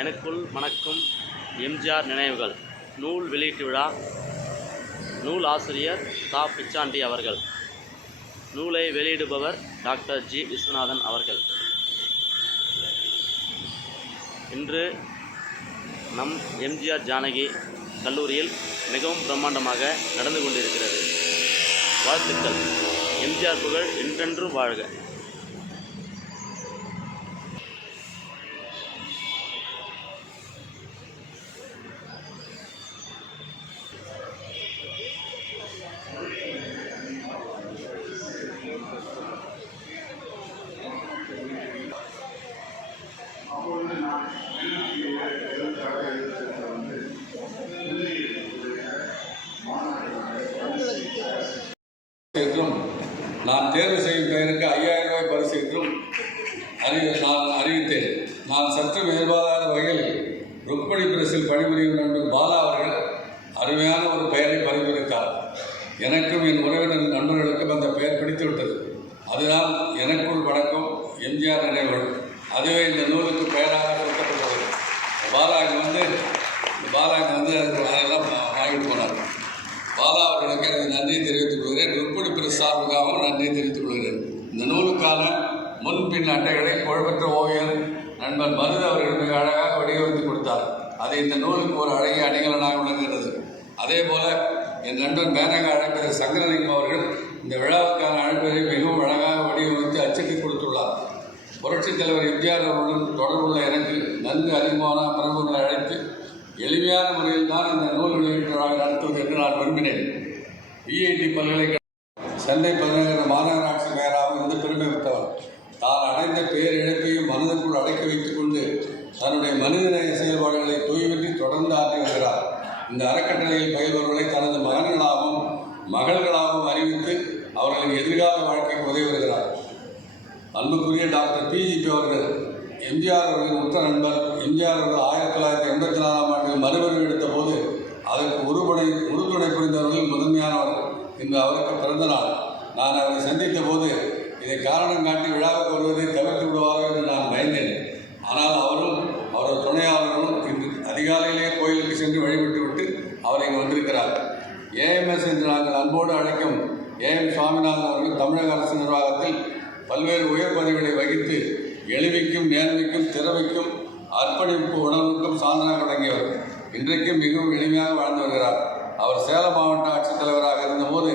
எனக்குள் மணக்கும் எம்ஜிஆர் நினைவுகள். நூல் வெளியீட்டு விழா நூல் ஆசிரியர் தா பிச்சாண்டி அவர்கள். நூலை வெளியிடுபவர் டாக்டர் ஜி. விஸ்வநாதன் அவர்கள். இன்று நம் எம்ஜிஆர் ஜானகி கல்லூரியில் மிகவும் பிரம்மாண்டமாக நடந்து கொண்டிருக்கிறது. வாழ்த்துக்கள். எம்ஜிஆர் புகழ் என்றென்றும் வாழ்க. என்றும் நான் தேர்வு செய்யும் பெயருக்கு ஐயாயிரம் ரூபாய் பரிசு என்றும் அறிவி நான் அறிவித்தேன். நான் சற்று எதிர்பாராத வகையில் ருக்மணி பிரசில் பணிபுரியும் என்று பாலா அவர்கள் அருமையான ஒரு பெயரை பரிந்துரைத்தார். எனக்கு என் உறவினர் நண்பர்களுக்கும் அந்த பெயர் பிடித்து விட்டது அதுதான் எனக்குள் வணக்கம் எம்ஜிஆர் நினைவுகள் அதுவே இந்த நூலுக்கு பெயராக கொடுக்கப்பட்டுள்ளது பாலா இங்க வந்து இந்த பாலா அதெல்லாம் வாங்கிட்டு போனார் பாலா அவர்களுக்கு எனக்கு நன்றியை தெரிவித்துக் கொள்கிறேன். ருக்மணி பிரஸ் சார்பாகவும் நன்றியை தெரிவித்துக் கொள்கிறேன். இந்த நூலுக்கான முன்பின் அட்டைகளை புகழ்பெற்ற ஓவியர் நண்பர் மருது அவர்கள் மிக அழகாக வடிவமைத்து கொடுத்தார். அது இந்த நூலுக்கு ஒரு அழகிய அணிகலனாக விளங்குகிறது. அதே போல என் நண்பர் மேனக அழைப்பர் சங்கரலிங்கம் அவர்கள் இந்த விழாவுக்கான அழைப்பதை மிகவும் அழகாக வடிவமைத்து அச்சுக்கு கொடுத்துள்ளார். புரட்சித் தலைவர் எம்ஜிஆர் அவர்களுடன் தொடர்புள்ள எனக்கு நன்கு அறிமுகமான பிரபுகளை அழைத்து எளிமையான முறையில் தான் இந்த நூல் வெளியீட்டு விழாவை நடத்துவது என்று நான் விரும்பினேன். விஐடி பல்கலைக்கழக சென்னை பெருநகர மாநகராட்சி மேயராக இருந்து பெருமை பெற்றவர். தான் அடைந்த பேரிழப்பையும் மனதிற்குள் அடக்கி வைத்துக் கொண்டு தன்னுடைய மனிதநேய செயல்பாடுகளை தூய்வின்றி தொடர்ந்து ஆற்றி வருகிறார். இந்த அறக்கட்டளையில் பயில்பவர்களை தனது மகன்களாகவும் மகள்களாகவும் அறிவித்து அவர்களின் எதிர்கால வாழ்க்கைக்கு உதவி வருகிறார். அன்புக்குரிய டாக்டர் பிஜிபி அவர்கள் எம்ஜிஆர் அவர்களின் உற்ற நண்பர் எம்ஜிஆர் அவர்கள் ஆயிரத்தி தொள்ளாயிரத்தி எண்பத்தி நாலாம் ஆண்டில் எடுத்த போது அதற்கு உறுபடை உறுதுணை புரிந்தவர்கள் முதன்மையானவர்கள். இன்று அவருக்கு பிறந்த நாள். நான் அவரை சந்தித்த போது இதை காரணம் காட்டி விழாவுக்கு வருவதை தவிர்த்து விடுவார்கள் என்று நான் பயந்தேன். ஆனால் அவரும் அவரது துணையாளர்களும் இன்று அதிகாலையிலே கோயிலுக்கு சென்று வழிபட்டு விட்டு அவர் இங்கு வந்திருக்கிறார். ஏஎம்எஸ் என்று நாங்கள் அன்போடு அழைக்கும் ஏஎம் சுவாமிநாதன் அவர்கள் தமிழக அரசு நிர்வாகத்தில் பல்வேறு உயர் பதவிகளை வகித்து எளிமைக்கும் நேர்மைக்கும் திறமைக்கும் அர்ப்பணிப்பு உணர்வுக்கும் சாதனை வழங்கியவர் இன்றைக்கும் மிகவும் எளிமையாக வாழ்ந்து வருகிறார் அவர் சேலம் மாவட்ட ஆட்சித்தலைவராக இருந்தபோது